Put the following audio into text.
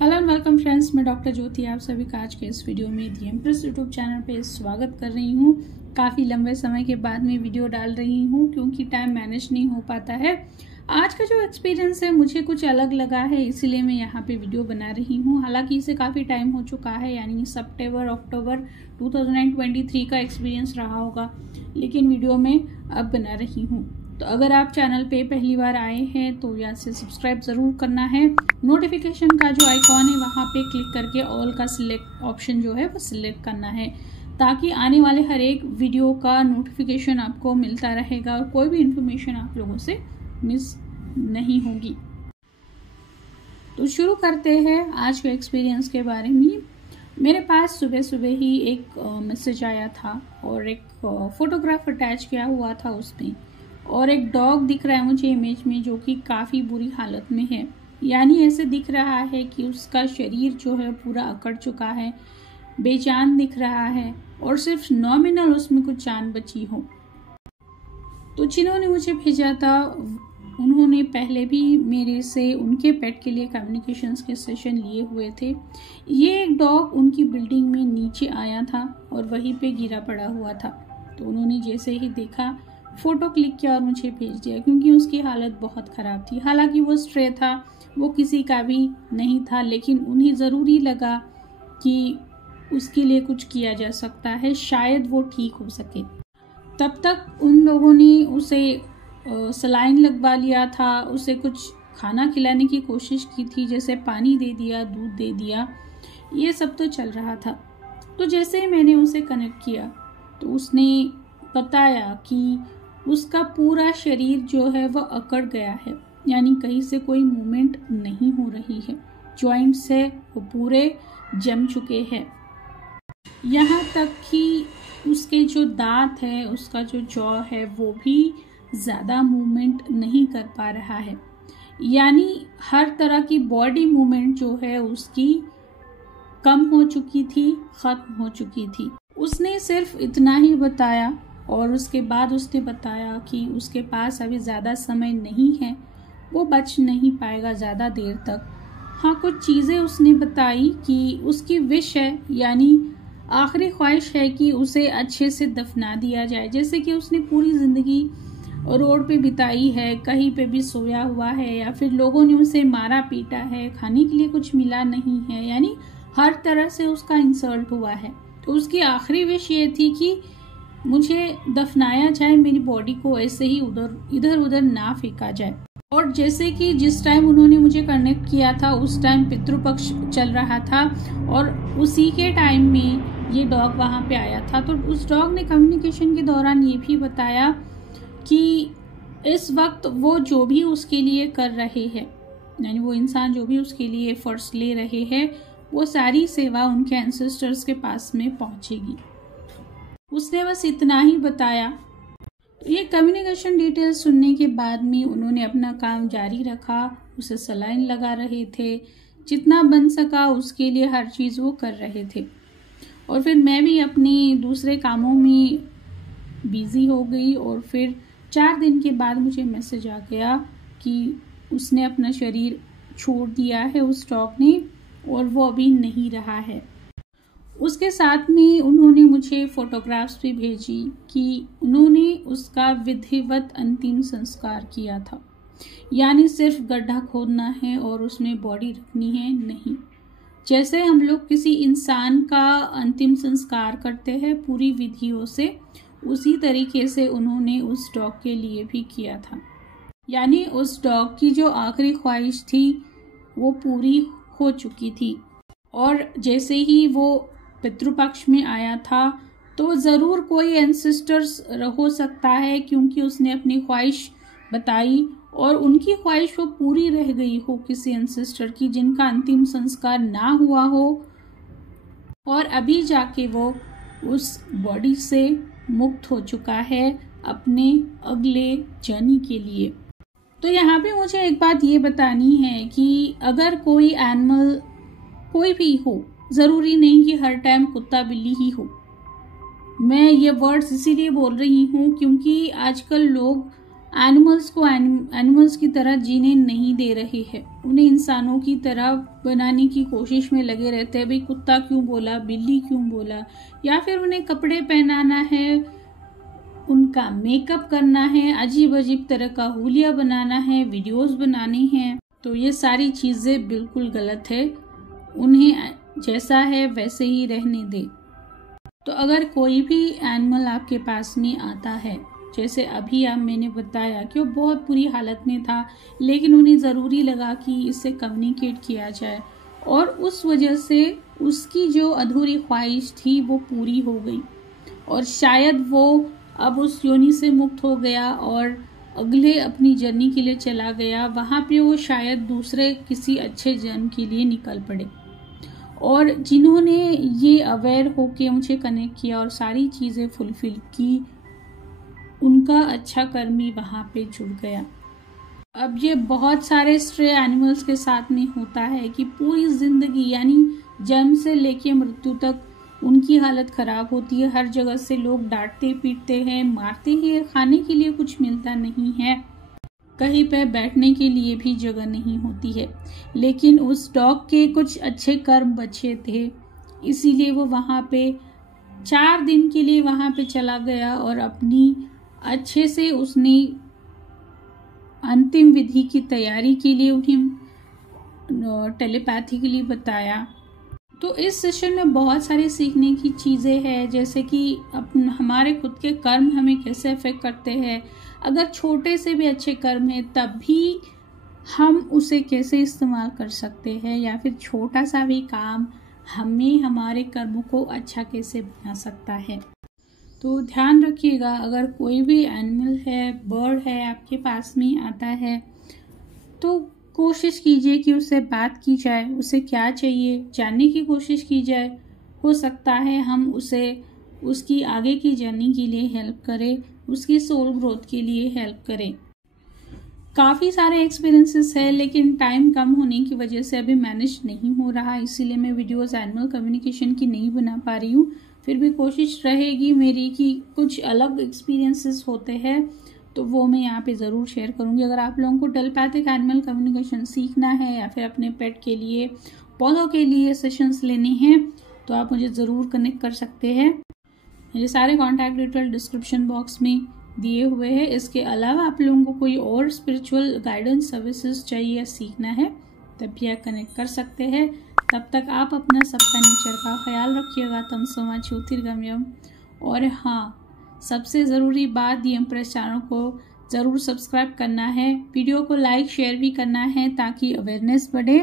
Hello and welcome friends, मैं doctor ज्योति आप सभी का आज के इस वीडियो में दी एम्प्रेस यूट्यूब चैनल पे स्वागत कर रही हूँ। काफ़ी लंबे समय के बाद मैं वीडियो डाल रही हूँ क्योंकि टाइम मैनेज नहीं हो पाता है। आज का जो एक्सपीरियंस है मुझे कुछ अलग लगा है, इसीलिए मैं यहाँ पे वीडियो बना रही हूँ। हालांकि इसे काफ़ी टाइम हो चुका है, यानी सितंबर अक्टूबर 2023 का एक्सपीरियंस रहा होगा, लेकिन वीडियो में अब बना रही हूँ। तो अगर आप चैनल पे पहली बार आए हैं तो यहाँ से सब्सक्राइब ज़रूर करना है। नोटिफिकेशन का जो आइकॉन है वहाँ पे क्लिक करके ऑल का सिलेक्ट ऑप्शन जो है वो सिलेक्ट करना है, ताकि आने वाले हर एक वीडियो का नोटिफिकेशन आपको मिलता रहेगा और कोई भी इन्फॉर्मेशन आप लोगों से मिस नहीं होगी। तो शुरू करते हैं आज के एक्सपीरियंस के बारे में। मेरे पास सुबह सुबह ही एक मैसेज आया था और एक फोटोग्राफ अटैच किया हुआ था उसमें, और एक डॉग दिख रहा है मुझे इमेज में जो कि काफ़ी बुरी हालत में है। यानी ऐसे दिख रहा है कि उसका शरीर जो है पूरा अकड़ चुका है, बेजान दिख रहा है और सिर्फ नॉमिनल उसमें कुछ जान बची हो। तो जिन्होंने मुझे भेजा था उन्होंने पहले भी मेरे से उनके पेट के लिए कम्युनिकेशंस के सेशन लिए हुए थे। ये एक डॉग उनकी बिल्डिंग में नीचे आया था और वहीं पे गिरा पड़ा हुआ था। तो उन्होंने जैसे ही देखा फ़ोटो क्लिक किया और मुझे भेज दिया, क्योंकि उसकी हालत बहुत ख़राब थी। हालांकि वो स्ट्रे था, वो किसी का भी नहीं था, लेकिन उन्हें ज़रूरी लगा कि उसके लिए कुछ किया जा सकता है, शायद वो ठीक हो सके। तब तक उन लोगों ने उसे सलाइन लगवा लिया था, उसे कुछ खाना खिलाने की कोशिश की थी, जैसे पानी दे दिया, दूध दे दिया, ये सब तो चल रहा था। तो जैसे ही मैंने उसे कनेक्ट किया तो उसने बताया कि उसका पूरा शरीर जो है वो अकड़ गया है, यानी कहीं से कोई मूवमेंट नहीं हो रही है। जॉइंट्स है वो पूरे जम चुके हैं, यहाँ तक कि उसके जो दांत है, उसका जो जॉ है वो भी ज़्यादा मूवमेंट नहीं कर पा रहा है। यानी हर तरह की बॉडी मूवमेंट जो है उसकी कम हो चुकी थी, ख़त्म हो चुकी थी। उसने सिर्फ इतना ही बताया और उसके बाद उसने बताया कि उसके पास अभी ज़्यादा समय नहीं है, वो बच नहीं पाएगा ज़्यादा देर तक। हाँ, कुछ चीज़ें उसने बताई कि उसकी विश है, यानी आखिरी ख्वाहिश है कि उसे अच्छे से दफना दिया जाए। जैसे कि उसने पूरी ज़िंदगी रोड पे बिताई है, कहीं पे भी सोया हुआ है, या फिर लोगों ने उसे मारा पीटा है, खाने के लिए कुछ मिला नहीं है, यानी हर तरह से उसका इंसल्ट हुआ है। तो उसकी आखिरी विश ये थी कि मुझे दफनाया जाए, मेरी बॉडी को ऐसे ही इधर उधर ना फेंका जाए। और जैसे कि जिस टाइम उन्होंने मुझे कनेक्ट किया था उस टाइम पितृपक्ष चल रहा था और उसी के टाइम में ये डॉग वहाँ पे आया था। तो उस डॉग ने कम्युनिकेशन के दौरान ये भी बताया कि इस वक्त वो जो भी उसके लिए कर रहे हैं, यानी वो इंसान जो भी उसके लिए एफर्ट्स ले रहे हैं, वो सारी सेवा उनके एंसेस्टर्स के पास में पहुँचेगी। उसने बस इतना ही बताया। ये कम्युनिकेशन डिटेल्स सुनने के बाद में उन्होंने अपना काम जारी रखा, उसे सलाइन लगा रहे थे, जितना बन सका उसके लिए हर चीज़ वो कर रहे थे। और फिर मैं भी अपने दूसरे कामों में बिजी हो गई और फिर 4 दिन के बाद मुझे मैसेज आ गया कि उसने अपना शरीर छोड़ दिया है उस डॉग ने, और वो अभी नहीं रहा है। उसके साथ में उन्होंने मुझे फ़ोटोग्राफ्स भी भेजी कि उन्होंने उसका विधिवत अंतिम संस्कार किया था, यानी सिर्फ गड्ढा खोदना है और उसमें बॉडी रखनी है, नहीं। जैसे हम लोग किसी इंसान का अंतिम संस्कार करते हैं पूरी विधियों से, उसी तरीके से उन्होंने उस डॉग के लिए भी किया था। यानी उस डॉग की जो आखिरी ख्वाहिश थी वो पूरी हो चुकी थी। और जैसे ही वो पितृपक्ष में आया था तो ज़रूर कोई एंसेस्टर्स हो सकता है, क्योंकि उसने अपनी ख्वाहिश बताई और उनकी ख्वाहिश वो पूरी रह गई हो किसी एंसेस्टर की, जिनका अंतिम संस्कार ना हुआ हो, और अभी जाके वो उस बॉडी से मुक्त हो चुका है अपने अगले जर्नी के लिए। तो यहाँ पे मुझे एक बात ये बतानी है कि अगर कोई एनिमल कोई भी हो, ज़रूरी नहीं कि हर टाइम कुत्ता बिल्ली ही हो। मैं ये वर्ड्स इसीलिए बोल रही हूँ क्योंकि आजकल लोग एनिमल्स की तरह जीने नहीं दे रहे हैं। उन्हें इंसानों की तरह बनाने की कोशिश में लगे रहते हैं। भाई कुत्ता क्यों बोला, बिल्ली क्यों बोला, या फिर उन्हें कपड़े पहनाना है, उनका मेकअप करना है, अजीब अजीब तरह का हुलिया बनाना है, वीडियोस बनानी है। तो ये सारी चीज़ें बिल्कुल गलत है। उन्हें जैसा है वैसे ही रहने दे। तो अगर कोई भी एनिमल आपके पास में आता है, जैसे अभी मैंने बताया कि वो बहुत बुरी हालत में था, लेकिन उन्हें ज़रूरी लगा कि इससे कम्युनिकेट किया जाए, और उस वजह से उसकी जो अधूरी ख्वाहिश थी वो पूरी हो गई, और शायद वो अब उस योनि से मुक्त हो गया और अगले अपनी जर्नी के लिए चला गया। वहाँ पे वो शायद दूसरे किसी अच्छे जन्म के लिए निकल पड़े। और जिन्होंने ये अवेयर होके मुझे कनेक्ट किया और सारी चीज़ें फुलफिल की, उनका अच्छा कर्म ही वहाँ पे जुड़ गया। अब ये बहुत सारे स्ट्रे एनिमल्स के साथ में होता है कि पूरी ज़िंदगी यानी जन्म से लेके मृत्यु तक उनकी हालत ख़राब होती है। हर जगह से लोग डांटते पीटते हैं, मारते हैं, खाने के लिए कुछ मिलता नहीं है, कहीं पे बैठने के लिए भी जगह नहीं होती है। लेकिन उस डॉग के कुछ अच्छे कर्म बचे थे, इसीलिए वो वहाँ पे 4 दिन के लिए वहाँ पे चला गया और अपनी अच्छे से उसने अंतिम विधि की तैयारी के लिए उन्हें टेलीपैथिकली बताया। तो इस सेशन में बहुत सारी सीखने की चीज़ें हैं, जैसे कि हमारे खुद के कर्म हमें कैसे अफेक्ट करते हैं। अगर छोटे से भी अच्छे कर्म हैं तब भी हम उसे कैसे इस्तेमाल कर सकते हैं, या फिर छोटा सा भी काम हमें हमारे कर्मों को अच्छा कैसे बना सकता है। तो ध्यान रखिएगा, अगर कोई भी एनिमल है, बर्ड है आपके पास में आता है, तो कोशिश कीजिए कि उससे बात की जाए, उसे क्या चाहिए जानने की कोशिश की जाए। हो सकता है हम उसे उसकी आगे की जर्नी के लिए हेल्प करें, उसकी सोल ग्रोथ के लिए हेल्प करें। काफ़ी सारे एक्सपीरियंसेस है, लेकिन टाइम कम होने की वजह से अभी मैनेज नहीं हो रहा, इसीलिए मैं वीडियोस एनिमल कम्युनिकेशन की नहीं बना पा रही हूँ। फिर भी कोशिश रहेगी मेरी कि कुछ अलग एक्सपीरियंसेस होते हैं तो वो मैं यहाँ पे ज़रूर शेयर करूँगी। अगर आप लोगों को टेलीपैथिक एनिमल कम्युनिकेशन सीखना है या फिर अपने पेट के लिए, पौधों के लिए सेशंस लेने हैं, तो आप मुझे ज़रूर कनेक्ट कर सकते हैं। मेरे सारे कॉन्टैक्ट डिटेल डिस्क्रिप्शन बॉक्स में दिए हुए हैं। इसके अलावा आप लोगों को कोई और स्पिरिचुअल गाइडेंस सर्विसेज चाहिए या सीखना है तब भी आप कनेक्ट कर सकते हैं। तब तक आप अपना सबका नेचर का ख्याल रखिएगा। तम सोमा ज्योतिर्गम्यम। और हाँ, सबसे ज़रूरी बात, दी एम्प्रेस चैनल को ज़रूर सब्सक्राइब करना है, वीडियो को लाइक शेयर भी करना है ताकि अवेयरनेस बढ़े।